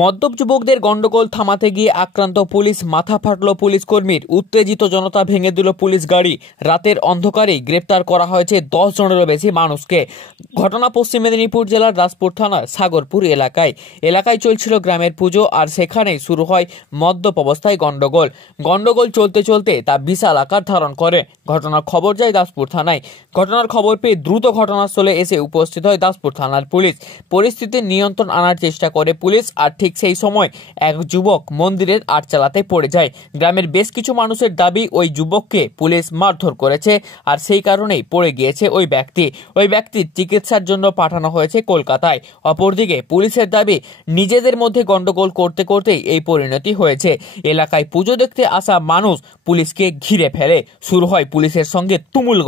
মদ্যপ যুবকদের গন্ডগোল থামাতে গিয়ে আক্রান্ত পুলিশ, মাথা ফাটল পুলিশ কর্মীর, উত্তেজিত জনতা ভেঙে দিল পুলিশ গাড়ি। রাতের অন্ধকারেই গ্রেপ্তার করা হয়েছে 10 জনেরও বেশি মানুষকে। ঘটনা পশ্চিম মেদিনীপুর জেলার দাসপুর থানার সাগরপুর এলাকায় চলছিল গ্রামের পুজো, আর সেখানেই শুরু হয় মদ্যপ অবস্থায় গন্ডগোল চলতে চলতে তা বিশাল আকার ধারণ করে। ঘটনার খবর যায় দাসপুর থানায়। ঘটনার খবর পেয়ে দ্রুত ঘটনাস্থলে এসে উপস্থিত হয় দাসপুর থানার পুলিশ। পরিস্থিতির নিয়ন্ত্রণ আনার চেষ্টা করে পুলিশ, আর ঠিক সেই সময় এক যুবক মন্দিরের আটচালাতে পড়ে যায়। গ্রামের বেশ কিছু মানুষের দাবি ওই যুবককে পুলিশ মারধর করেছে, আর সেই কারণেই পড়ে গিয়েছে ওই ব্যক্তির চিকিৎসার জন্য পাঠানো হয়েছে কলকাতায়। অপরদিকে পুলিশের দাবি নিজেদের মধ্যে গন্ডগোল করতে করতেই এই পরিণতি হয়েছে। এলাকায় পুজো দেখতে আসা মানুষ পুলিশকে ঘিরে ফেলে। শুরু হয় পুলিশের সঙ্গে তুমুল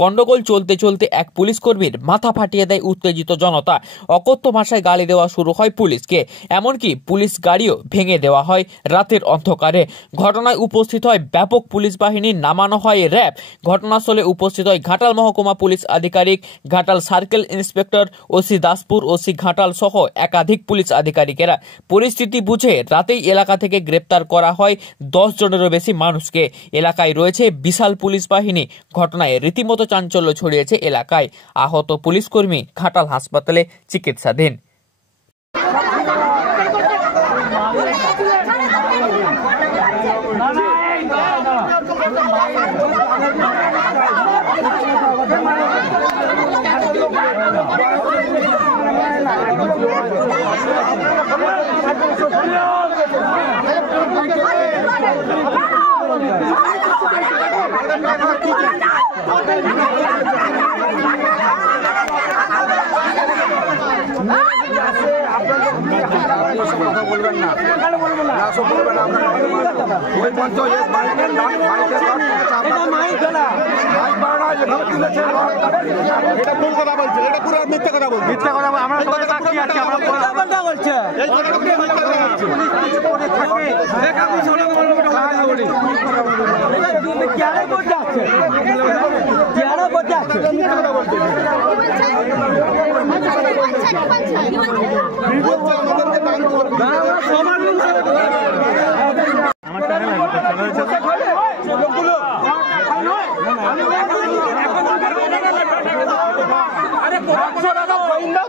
গন্ডগোল চলতে চলতে এক পুলিশ কর্মীর মাথা ফাটিয়ে দেয় উত্তেজিত জনতা। অকথ্য ভাষায় গালি দেওয়া শুরু হয় পুলিশকে, এমনকি পুলিশ গাড়িও ভেঙে দেওয়া হয় রাতের অন্ধকারে। ঘটনায় উপস্থিত হয় ব্যাপক পুলিশ বাহিনী, নামানো হয় র্যাব। ঘটনাস্থলে উপস্থিত হয় ঘাটাল মহকুমা পুলিশ আধিকারিক, Ghatal circle inspector, OC Daspur, OC Ghatal সহ একাধিক পুলিশ আধিকারিকেরা। পরিস্থিতি বুঝে রাতেই এলাকা থেকে গ্রেপ্তার করা হয় 10 জনেরও বেশি মানুষকে। এলাকায় রয়েছে বিশাল পুলিশ বাহিনী। ঘটনায় রীতিমতো চাঞ্চল্য ছড়িয়েছে এলাকায়। আহত পুলিশ কর্মী ঘাটাল হাসপাতালে চিকিৎসাধীন।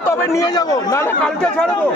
তবে নিয়ে যাবো, নাহলে কালকে ছাড়বো।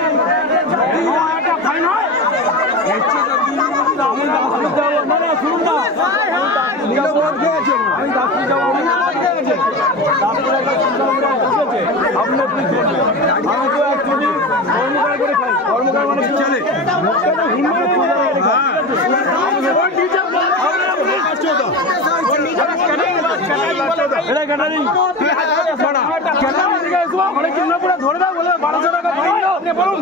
ধরে দাও বলে 1200 টাকা বলুন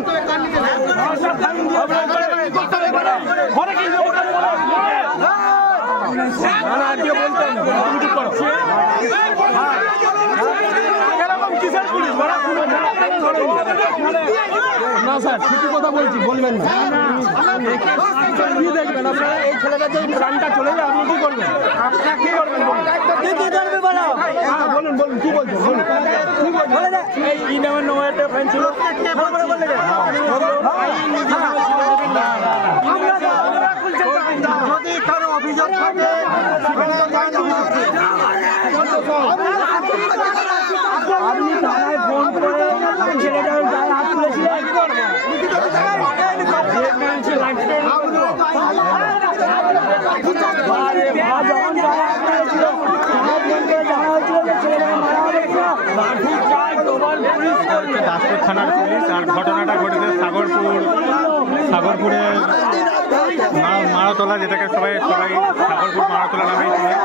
না স্যার, ঠিকই কথা বলছি, বলবেন না। কি দেখবেন আপনারা? এই ছেলেটা যে প্রাণটা চলে যায়, আপনি কি করবেন? আপনারা কি করবেন? বলুন কি বলছেন? এই ইনামের নামে একটা ফাইন ছিল, যদি কারো অভিযোগ থাকে আপনি থানায় ফোন করে ছেলেটার গায়ে হাত তুলেছিলেন। দাসপুর থানার পুলিশ, আর ঘটনাটা ঘটেছে সাগরপুরে মারাতলা, যেটাকে সবাই সাগরপুর মারাতলা নামেই চিনে।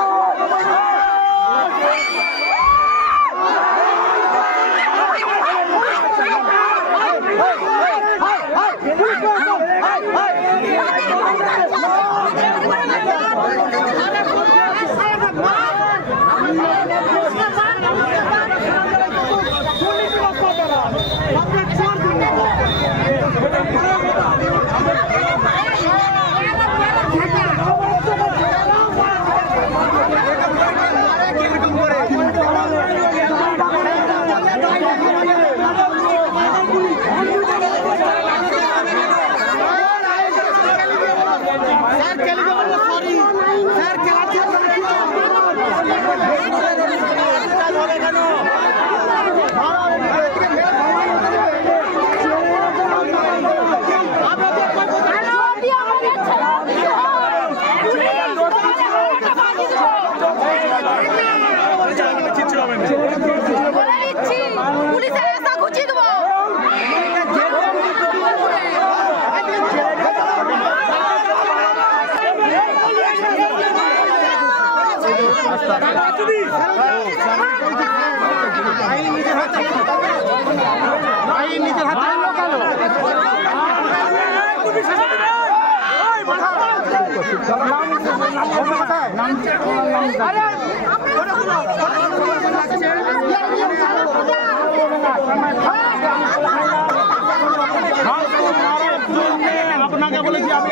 আপনাকে বলেছি আমি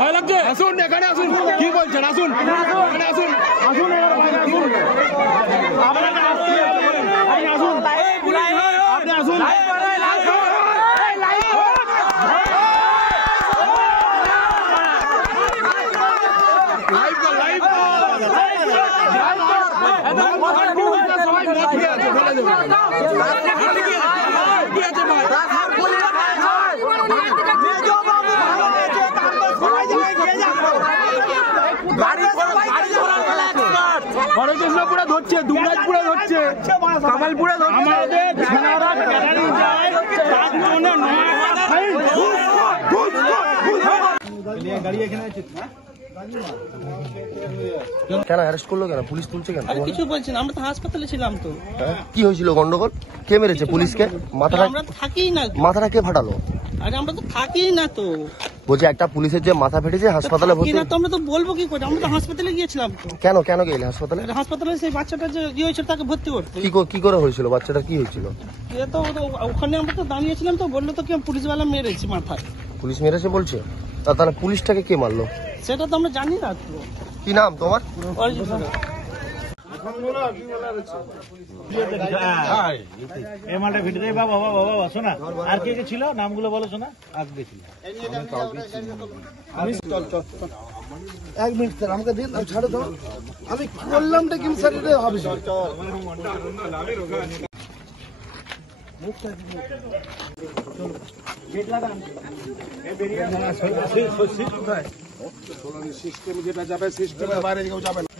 ভয় লাগছে, আসুন এখানে আসুন, কি বলছেন, আসুন এখানে আসুন, আসুন আসুন, আপনাকে আসতে আসুন, আপনি আসুন। পুরা ধরছে, দুবরাজপুরে ধরছে, কামালপুরে ধরছে, আমাদের ঝিনারা গ্যালারি যায় তার জন্য গাড়ি এখানে আছে। কেন অ্যারেস্ট করলো, কেন পুলিশ তুলছে কেন? কিছু বলছেন, আমরা তো হাসপাতালে ছিলাম তো। কি হয়েছিল গন্ডগোল? কে মেরেছে পুলিশকে? আমরা থাকি না, মাথাটা কে ফাটালো? আরে আমরা তো থাকি না তো। বলছে একটা পুলিশের যে মাথা ফেটেছে হাসপাতালে ভর্তি। না তো আমরা তো বলবো কি করে, আমরা তো হাসপাতালে গিয়েছিলাম তো। কেন কেন গেলে হাসপাতালে? হাসপাতালে সেই বাচ্চাটা যে ইয়ে হয়েছিল তাকে ভর্তি করতে। কি করে হয়েছিল? বাচ্চাটা কি হয়েছিল? তো ওখানে আমরা তো দাঁড়িয়েছিলাম তো, বললো তো কি পুলিশওয়ালা মেরেছে মাথায়। পুলিশ মেরেছে বলছে? তাহলে পুলিশটাকে কে মারলো সেটা তো আমরা জানি না তো। কি নাম তোমার? শোনা আর কে কে ছিল, নামগুলো বলো। শোনা আসবে ছিল এক মিনিট স্যার, আমাকে দিন, আমি ছাড়ে দাও। আমি করলামটা কি স্যার? এটা হবে সিস্টেম যেটা যাবে, সিস্টেমের বাইরে কেউ যাবে না।